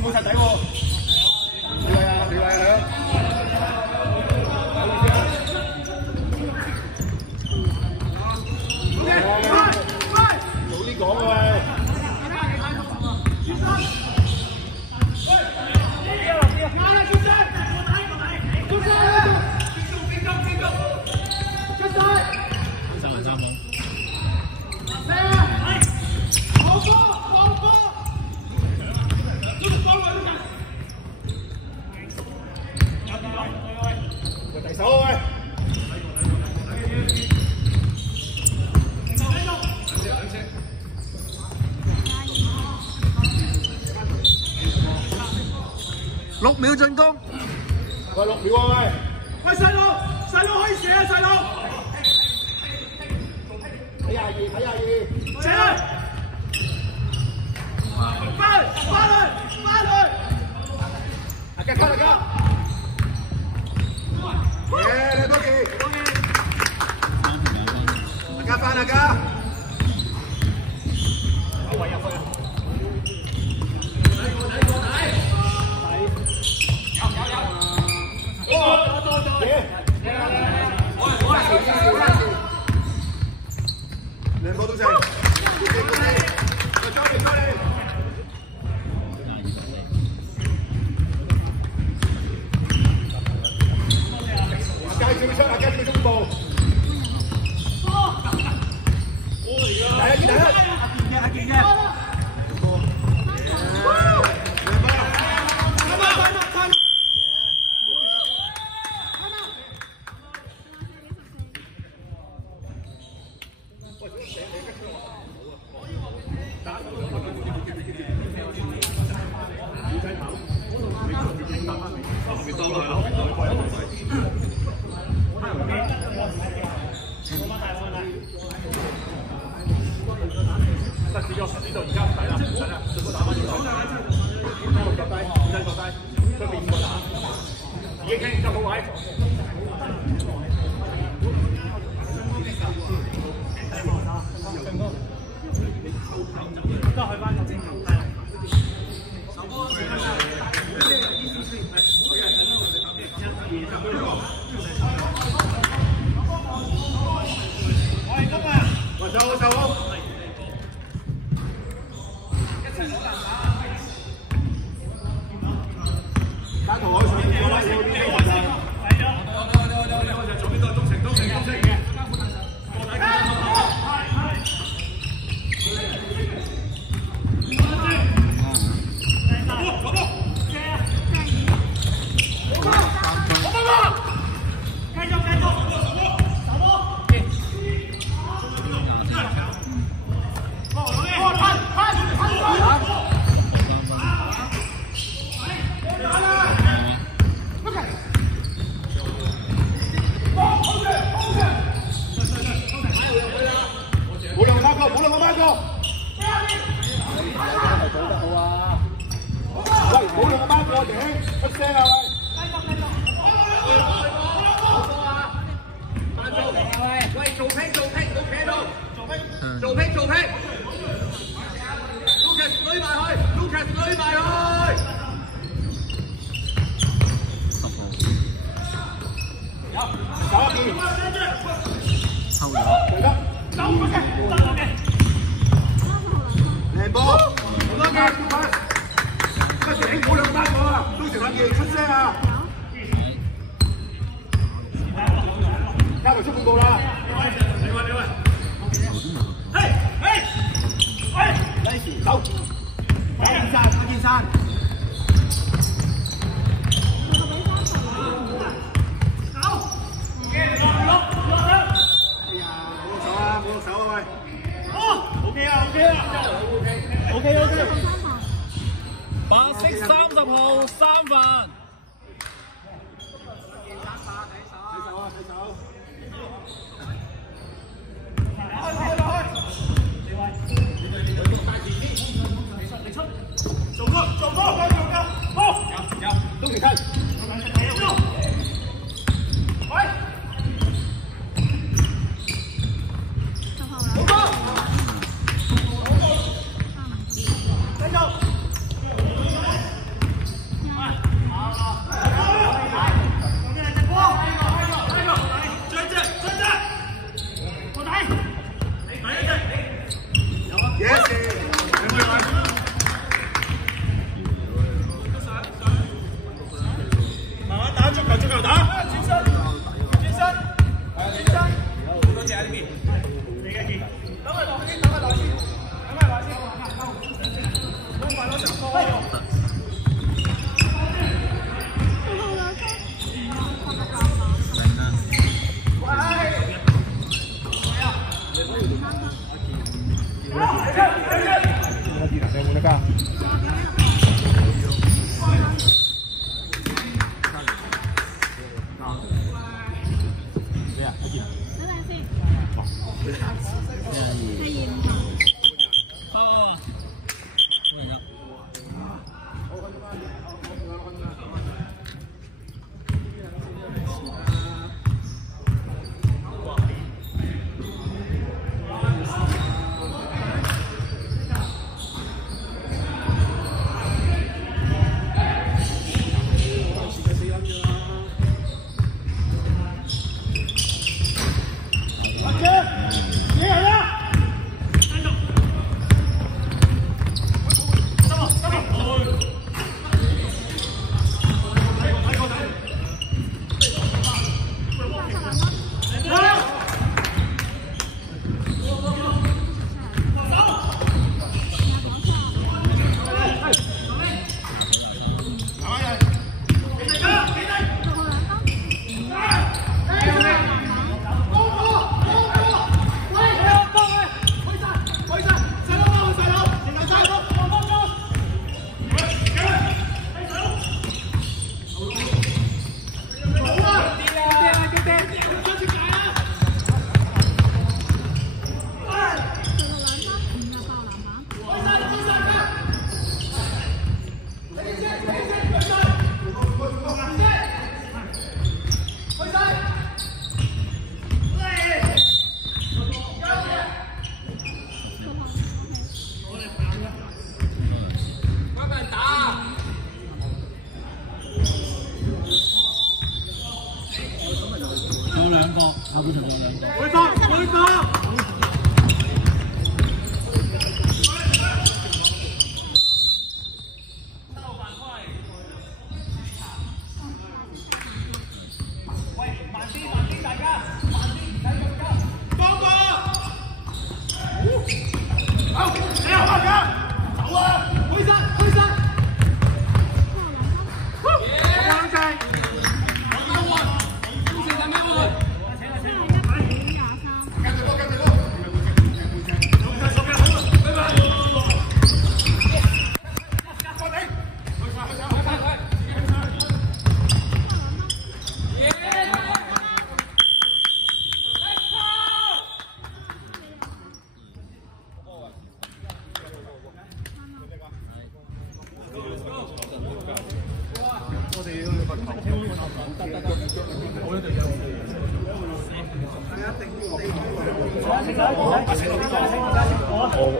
佢冇擦底喎。你位啊，你位啊，早啲講啊喂！第手喂！6秒進攻。喂，6秒啊喂！喂細路可以射啊細路！睇22，射啊！翻去！大家大家！耶，多謝！大家翻大家！有位入去啊！兩個都正，再你！阿佳少出步。阿健嘅。知道而家唔使啦，唔使啦，全部打翻轉頭，落低，唔使落低，出面5個打，已經傾執好位。都去翻個正頭。喂，走好。單同我上邊個位少啲嘅就係啊！左邊都係中城嘅。冇兩個班個，做得好啊！喂，冇兩個班個頂，出聲啊喂！慢做，喂，做拼，唔好企喺度，做拼，Lucas 舉埋去，走一邊，抽咗，走嘅。靚波，好多嘅，乜醒冇兩個班個啊？都成日出聲啊！交埋出半步啦！你喂，走，打件山，冇落手啊喂！OK 白色30號3分。睇手。做哥，有，東田親。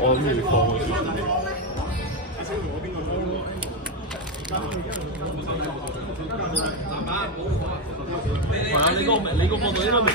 我諗住放佢。係啊，你個角度應該明。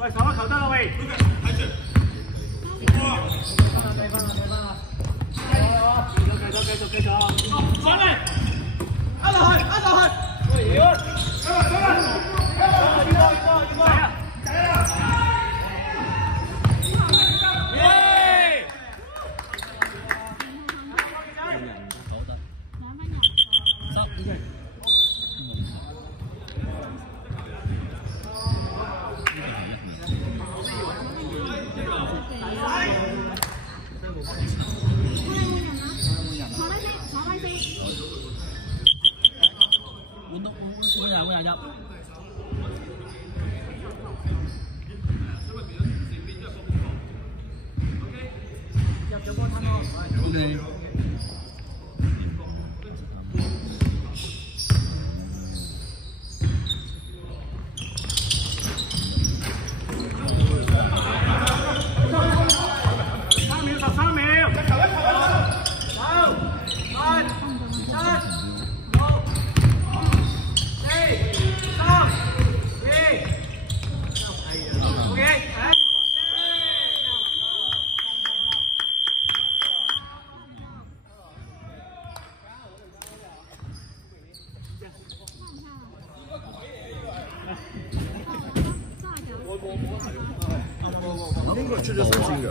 喂，手一球得啦喂！睇住。繼續。上嚟，壓落去。喂，上嚟。你。应该直接上去。